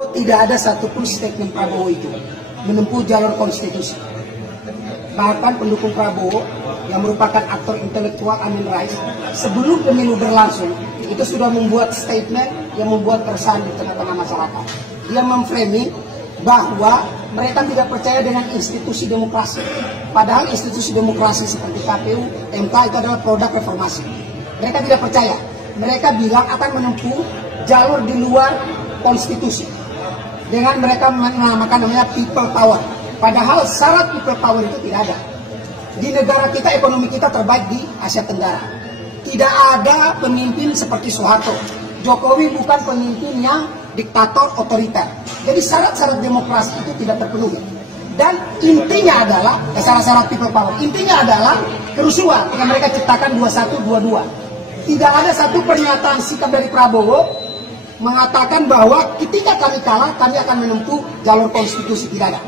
Tidak ada satupun statement Prabowo itu menempuh jalur konstitusi. Bahkan pendukung Prabowo yang merupakan aktor intelektual Amin Rais sebelum pemilu berlangsung itu sudah membuat statement yang membuat keresahan di tengah-tengah masyarakat. Dia memframing bahwa mereka tidak percaya dengan institusi demokrasi. Padahal institusi demokrasi seperti KPU, MK itu adalah produk reformasi. Mereka tidak percaya. Mereka bilang akan menempuh jalur di luar konstitusi. Dengan mereka menamakan namanya people power. Padahal syarat people power itu tidak ada. Di negara kita, ekonomi kita terbaik di Asia Tenggara. Tidak ada pemimpin seperti Soeharto. Jokowi bukan pemimpin yang diktator otoriter. Jadi syarat-syarat demokrasi itu tidak terpenuhi. Dan intinya adalah, syarat-syarat people power, intinya adalah kerusuhan yang mereka ciptakan 2122. Tidak ada satu pernyataan sikap dari Prabowo mengatakan bahwa ketika kami kalah, kami akan menempuh jalur konstitusi. Tidak ada.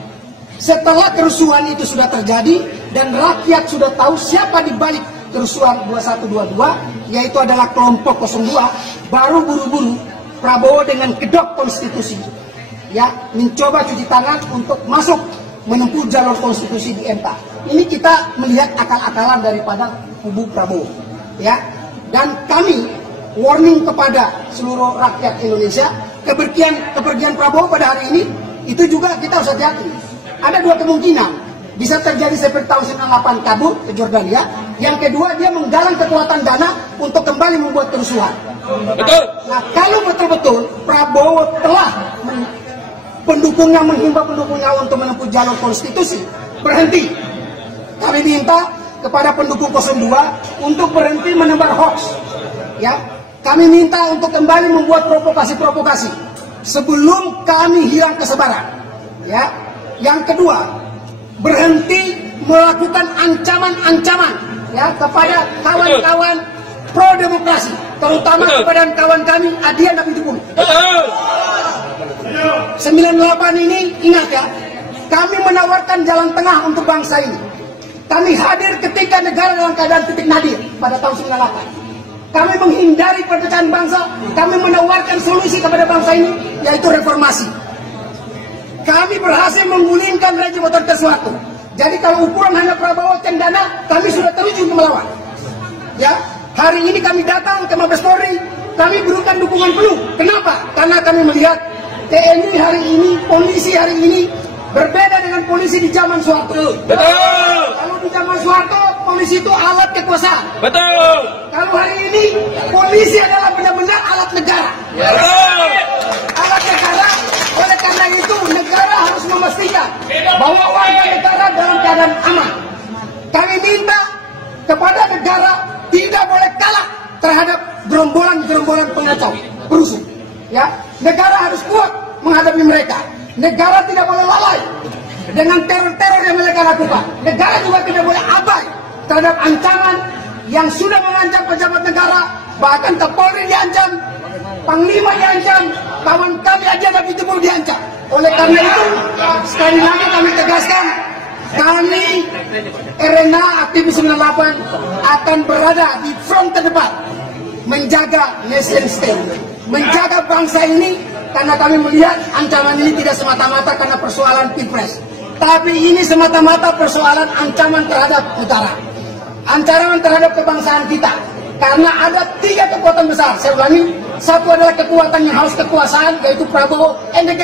Setelah kerusuhan itu sudah terjadi dan rakyat sudah tahu siapa di balik kerusuhan 2122, yaitu adalah kelompok 02, baru buru-buru Prabowo dengan kedok konstitusi ya mencoba cuci tangan untuk masuk menempuh jalur konstitusi di MK. Ini kita melihat akal-akalan daripada kubu Prabowo ya. Dan kami warning kepada seluruh rakyat Indonesia, kepergian Prabowo pada hari ini itu juga kita harus hati-hati. Ada dua kemungkinan, bisa terjadi seperti tahun 98 kabur ke Jordania. Yang kedua, dia menggalang kekuatan dana untuk kembali membuat kerusuhan. Betul. Nah, kalau betul-betul Prabowo telah pendukungnya menghimbau pendukungnya untuk menempuh jalur konstitusi, berhenti. Kami minta kepada pendukung 02 untuk berhenti menebar hoax. Ya, kami minta untuk kembali membuat provokasi-provokasi sebelum kami hilang kesabaran. Ya, yang kedua, berhenti melakukan ancaman-ancaman ya kepada kawan-kawan pro demokrasi, terutama kepada kawan kami Adian Apitupulu. 98 ini ingat ya, kami menawarkan jalan tengah untuk bangsa ini. Kami hadir ketika negara dalam keadaan titik nadir pada tahun 98. Kami menghindari perpecahan bangsa, kami menawarkan solusi kepada bangsa ini, yaitu reformasi. Kami berhasil menggulingkan rejim otoriter Soeharto. Jadi kalau ukuran hanya Prabowo cendana, kami sudah terjun melawan. Ya, hari ini kami datang ke Mabes Polri, kami berikan dukungan penuh. Kenapa? Karena kami melihat TNI hari ini, polisi hari ini berbeda dengan polisi di zaman Soeharto. Betul. Kalau di zaman Soeharto, polisi itu alat kekuasaan. Betul. Kalau hari ini, polisi adalah benar-benar alat negara. Betul. Alat negara, oleh karena itu negara harus memastikan bahwa warga negara dalam keadaan aman. Kami minta kepada negara tidak boleh kalah terhadap gerombolan-gerombolan pengacau, perusuh. Ya, negara harus kuat menghadapi mereka. Negara tidak boleh lalai dengan teror-teror yang mereka lakukan. Negara juga tidak boleh abai terhadap ancaman yang sudah mengancam pejabat negara. Bahkan Kapolri diancam, Panglima diancam, kawan kami aja Apitupulu diancam. Oleh karena itu, sekali lagi kami tegaskan, kami RNA aktivis 98 akan berada di front terdepan menjaga nation state, menjaga bangsa ini. Karena kami melihat ancaman ini tidak semata-mata karena persoalan pilpres, tapi ini semata-mata persoalan ancaman terhadap negara, ancaman terhadap kebangsaan kita. Karena ada 3 kekuatan besar, saya ulangi, satu adalah kekuatan yang haus kekuasaan, yaitu Prabowo, NDG.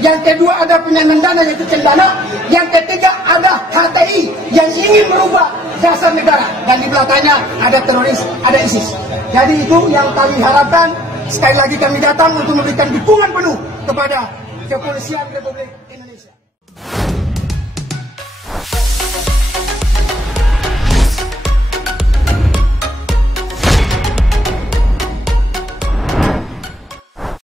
Yang kedua ada penyandang dana, yaitu cendana. Yang ketiga ada HTI yang ingin merubah dasar negara, dan di belakangnya ada teroris, ada ISIS. Jadi itu yang kami harapkan. Sekali lagi kami datang untuk memberikan dukungan penuh kepada kepolisian Republik